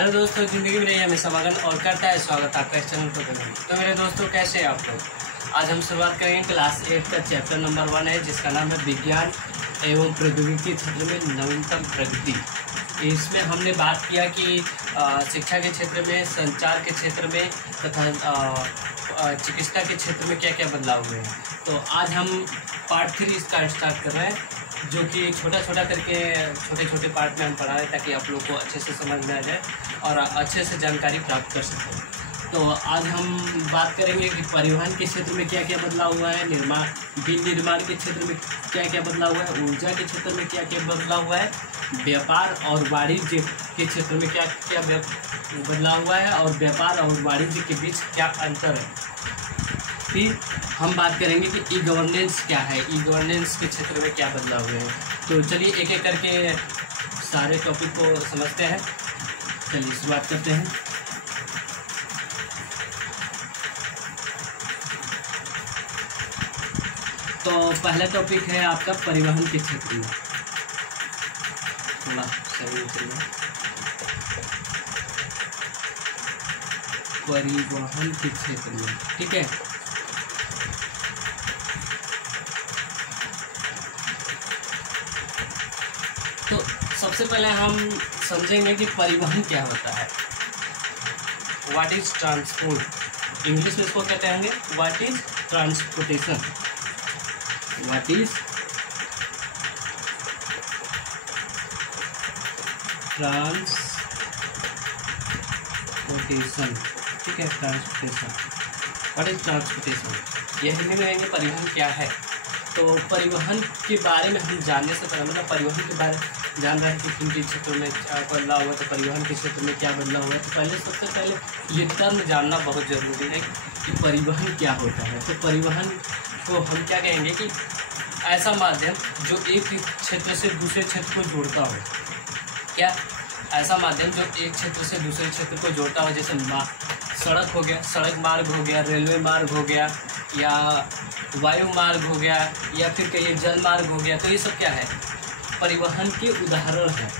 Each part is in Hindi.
हेलो दोस्तों, ज़िंदगी में नहीं हमेशा मगन और करता है स्वागत आपका इस चैनल पर। तो मेरे दोस्तों कैसे हैं आप लोग। आज हम शुरुआत करेंगे क्लास 8 का चैप्टर नंबर 1 है, जिसका नाम है विज्ञान एवं प्रौद्योगिकी क्षेत्र में नवीनतम प्रगति। इसमें हमने बात किया कि शिक्षा के क्षेत्र में, संचार के क्षेत्र में तथा चिकित्सा के क्षेत्र में क्या क्या बदलाव हुए हैं। तो आज हम पार्ट 3 इसका स्टार्ट कर रहे हैं, जो कि छोटा छोटा करके छोटे छोटे पार्ट में हम पढ़ा रहे हैं, ताकि आप लोग को अच्छे से समझ में आ जाए और अच्छे से जानकारी प्राप्त कर सकें। तो आज हम बात करेंगे कि परिवहन के क्षेत्र में क्या क्या बदलाव हुआ है, विनिर्माण के क्षेत्र में क्या क्या बदलाव हुआ है, ऊर्जा के क्षेत्र में क्या क्या बदलाव हुआ है, व्यापार और वाणिज्य के क्षेत्र में क्या क्या बदलाव हुआ है, और व्यापार और वाणिज्य के बीच क्या अंतर है। फिर हम बात करेंगे कि ई गवर्नेंस क्या है, ई गवर्नेंस के क्षेत्र में क्या बदलाव हुए हैं। तो चलिए एक एक करके सारे टॉपिक को समझते हैं। चलिए शुरुआत करते हैं। तो पहला टॉपिक है आपका परिवहन के क्षेत्र में। थोड़ा सही चलिए, परिवहन के क्षेत्र में, ठीक है। तो सबसे पहले हम समझेंगे कि परिवहन क्या होता है। व्हाट इज ट्रांसपोर्ट, इंग्लिश में इसको क्या कहेंगे, what is transportation. What is transportation, ठीक है, ट्रांसपोर्टेशन। व्हाट इज ट्रांसपोर्टेशन, यह हिंदी में कहेंगे परिवहन क्या है। तो परिवहन के बारे में हम जानने से पहले, मतलब परिवहन के बारे में जान रहे हैं कि किन किन क्षेत्रों में बदलाव हुआ, तो परिवहन के क्षेत्र में क्या बदलाव हुआ है। तो पहले सबसे पहले ये टर्म जानना बहुत ज़रूरी है कि परिवहन क्या होता है। तो परिवहन को हम क्या कहेंगे कि ऐसा माध्यम जो एक क्षेत्र से दूसरे क्षेत्र को जोड़ता हो। क्या ऐसा माध्यम जो एक क्षेत्र से दूसरे क्षेत्र को जोड़ता हो, जैसे सड़क हो गया, सड़क मार्ग हो गया, रेलवे मार्ग हो गया, या वायु मार्ग हो गया, या फिर कहिए जल मार्ग हो गया। तो ये सब क्या है, परिवहन के उदाहरण है।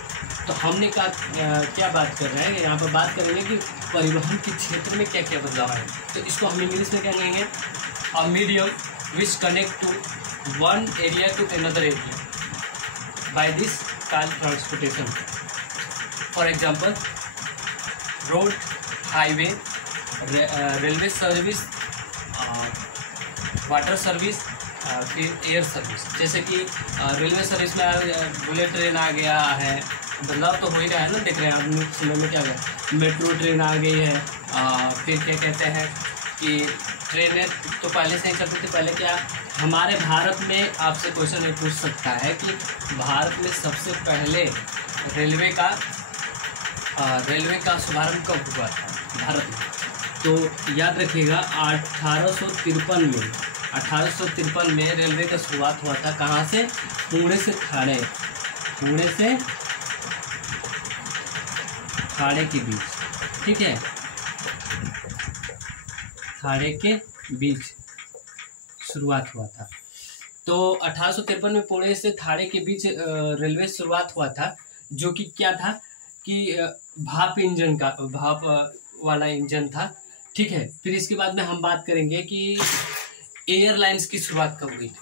तो हमने क्या बात कर रहे हैं यहाँ पर, बात करेंगे कि परिवहन के क्षेत्र में क्या क्या बदलाव है। तो इसको हम इंग्लिश में क्या कहेंगे, a medium which connect to one area to another area by this called transportation. For example road, highway, railway service, water service, फिर एयर सर्विस। जैसे कि रेलवे सर्विस में बुलेट ट्रेन आ गया है, बदलाव तो हो ही रहा है ना, देख रहे हैं आधुनिक समय में क्या है, मेट्रो ट्रेन आ गई है। फिर क्या कहते हैं कि ट्रेनें तो पहले से ही चलती थी। पहले क्या, हमारे भारत में आपसे क्वेश्चन ये पूछ सकता है कि भारत में सबसे पहले रेलवे का शुभारंभ कब हुआ था भारत में। तो याद रखिएगा 1853 में रेलवे का शुरुआत हुआ था। कहाँ से, पुणे से थाने, पुणे से थाने के बीच, ठीक है, थाने के बीच शुरुआत हुआ था। तो 1853 में पुणे से थाने के बीच रेलवे शुरुआत हुआ था, जो कि क्या था कि भाप वाला इंजन था, ठीक है। फिर इसके बाद में हम बात करेंगे कि एयरलाइंस की शुरुआत कब हुई थी।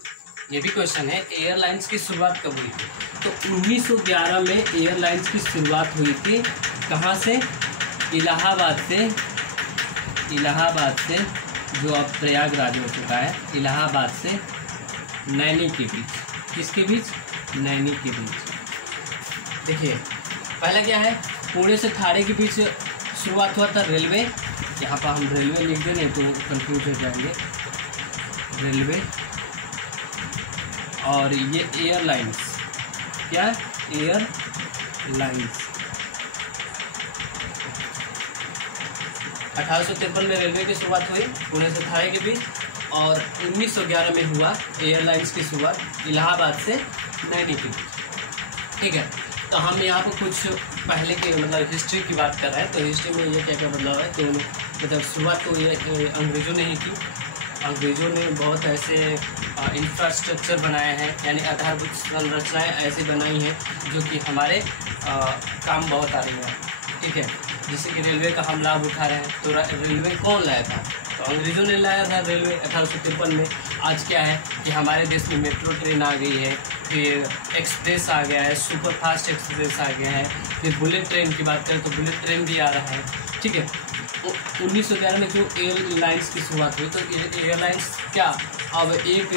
ये भी क्वेश्चन है, एयरलाइंस की शुरुआत कब हुई थी। तो 1911 में एयरलाइंस की शुरुआत हुई थी। कहाँ से, इलाहाबाद से जो अब प्रयागराज हो चुका है, इलाहाबाद से नैनी के बीच। किसके बीच, नैनी के बीच। देखिए पहले क्या है, पुणे से थाने के बीच शुरुआत हुआ था रेलवे। यहाँ पर हम रेलवे लिख दें, नहीं तो कंफ्यूज हो जाएंगे। रेलवे और ये एयरलाइंस, क्या, एयरलाइंस। 1853 में रेलवे की शुरुआत हुई पुणे से थाने के बीच, और 1911 में हुआ एयरलाइंस की शुरुआत इलाहाबाद से नैनी के बीच, ठीक है। तो हम यहाँ पर कुछ पहले के मतलब हिस्ट्री की बात कर रहे हैं। तो हिस्ट्री में ये क्या क्या बदलाव है, तो मतलब शुरुआत तो ये अंग्रेज़ों ने ही की। अंग्रेज़ों ने बहुत ऐसे इंफ्रास्ट्रक्चर बनाए हैं, यानी आधारभूत संरचनाएँ ऐसी बनाई हैं जो कि हमारे काम बहुत आ रही हैं, ठीक है। जैसे कि रेलवे का हम लाभ उठा रहे हैं, तो रेलवे कौन लाया था? तो अंग्रेज़ों ने लाया था रेलवे 1853 में। आज क्या है कि हमारे देश में मेट्रो ट्रेन आ गई है, फिर एक्सप्रेस आ गया है, सुपर फास्ट एक्सप्रेस आ गया है, फिर बुलेट ट्रेन की बात करें तो बुलेट ट्रेन भी आ रहा है। ठीक है, 1911 में जो एयरलाइंस की शुरुआत हुई, तो एयरलाइंस क्या अब एक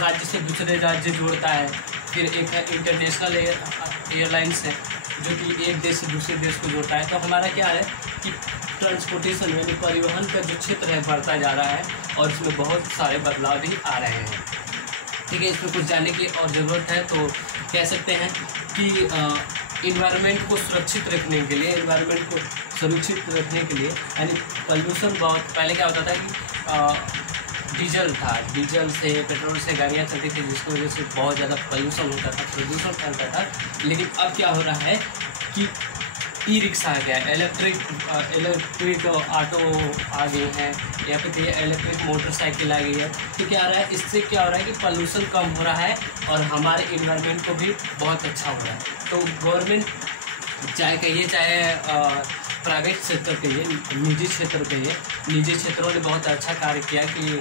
राज्य से दूसरे राज्य जोड़ता है। फिर एक है इंटरनेशनल एयरलाइंस है जो कि एक देश से दूसरे देश को जोड़ता है। तो हमारा क्या है कि ट्रांसपोर्टेशन यानी परिवहन का जो क्षेत्र है बढ़ता जा रहा है और इसमें बहुत सारे बदलाव भी आ रहे हैं। ठीक है, इसमें कुछ जानने की और ज़रूरत है। तो कह सकते हैं कि इन्वायरमेंट को सुरक्षित रखने के लिए यानी पॉल्यूशन बहुत पहले क्या होता था कि डीजल से पेट्रोल से गाड़ियाँ चलती थी, जिसकी वजह से बहुत ज़्यादा पॉल्यूशन होता था, प्रदूषण फैलता था। लेकिन अब क्या हो रहा है कि ई रिक्शा आ गया, इलेक्ट्रिक ऑटो आ गए हैं, या फिर इलेक्ट्रिक मोटरसाइकिल आ गई है। तो क्या हो रहा है, इससे क्या हो रहा है कि पॉल्यूशन कम हो रहा है और हमारे इन्वायरमेंट को भी बहुत अच्छा हो रहा है। तो गवर्नमेंट चाहे प्राइवेट सेक्टर कहिए, निजी क्षेत्र कहिए, निजी क्षेत्रों ने बहुत अच्छा कार्य किया कि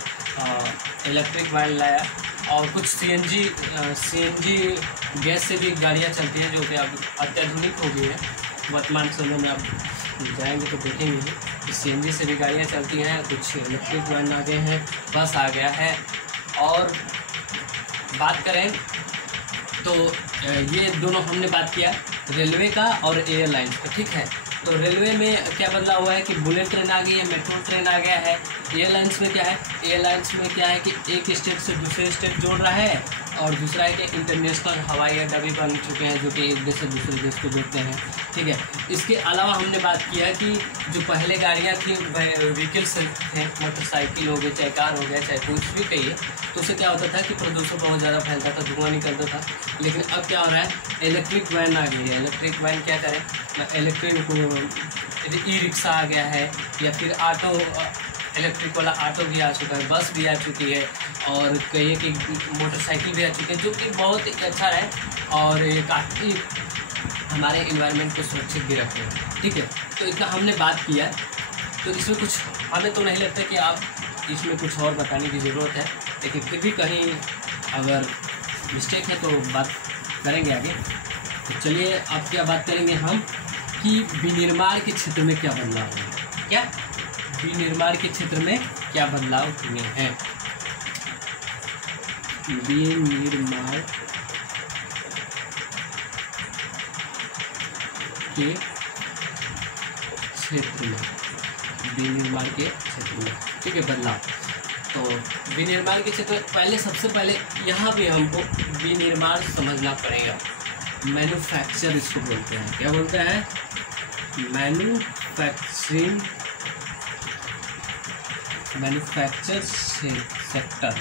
इलेक्ट्रिक वैन लाया और कुछ सीएनजी गैस से भी गाड़ियाँ चलती हैं जो कि अब अत्याधुनिक हो गई है। वर्तमान समय में आप जाएंगे तो देखेंगे कि सीएनजी से भी गाड़ियाँ चलती हैं, कुछ इलेक्ट्रिक वैन आ गए हैं, बस आ गया है। और बात करें तो ये दोनों हमने बात किया रेलवे का और एयरलाइंस का। ठीक है, तो रेलवे में क्या बदलाव हुआ है कि बुलेट ट्रेन आ गई है, मेट्रो ट्रेन आ गया है। एयरलाइंस में क्या है, एयरलाइंस में क्या है कि एक स्टेट से दूसरे स्टेट जोड़ रहा है, और दूसरा है कि इंटरनेशनल हवाई अड्डा भी बन चुके हैं जो कि एक देश से दूसरे देश को जोड़ते हैं। ठीक है, इसके अलावा हमने बात किया कि जो पहले गाड़ियाँ थी व्हीकल्स थे, मोटरसाइकिल हो गए, चाहे कार हो गया, चाहे कुछ भी कहिए, तो उससे क्या होता था कि प्रदूषण बहुत ज़्यादा फैलता था, धुआं निकलता था। लेकिन अब क्या हो रहा है, इलेक्ट्रिक वैन आ गई है। इलेक्ट्रिक वैन क्या करें, इलेक्ट्रिक ई रिक्शा आ गया है, या फिर ऑटो, इलेक्ट्रिक वाला ऑटो भी आ चुका है, बस भी आ चुकी है, और कहिए कि मोटरसाइकिल भी आ चुकी है, जो कि बहुत ही अच्छा है और ये काफ़ी हमारे इन्वायरमेंट को सुरक्षित भी रखते हैं। ठीक है, तो इतना हमने बात किया। तो इसमें कुछ हमें तो नहीं लगता कि आप इसमें कुछ और बताने की ज़रूरत है, लेकिन फिर भी कहीं अगर मिस्टेक है तो बात करेंगे आगे। तो चलिए अब क्या बात करेंगे हम कि विनिर्माण के क्षेत्र में क्या बदलाव हुए। क्या विनिर्माण के क्षेत्र में क्या बदलाव हुए हैं? विनिर्माण के क्षेत्र में, विनिर्माण के क्षेत्र में, ठीक है, बदलाव। तो विनिर्माण के क्षेत्र पहले, सबसे पहले यहाँ भी हमको विनिर्माण समझना पड़ेगा। मैन्युफैक्चर इसको बोलते हैं। क्या बोलते हैं? Manufacture sector.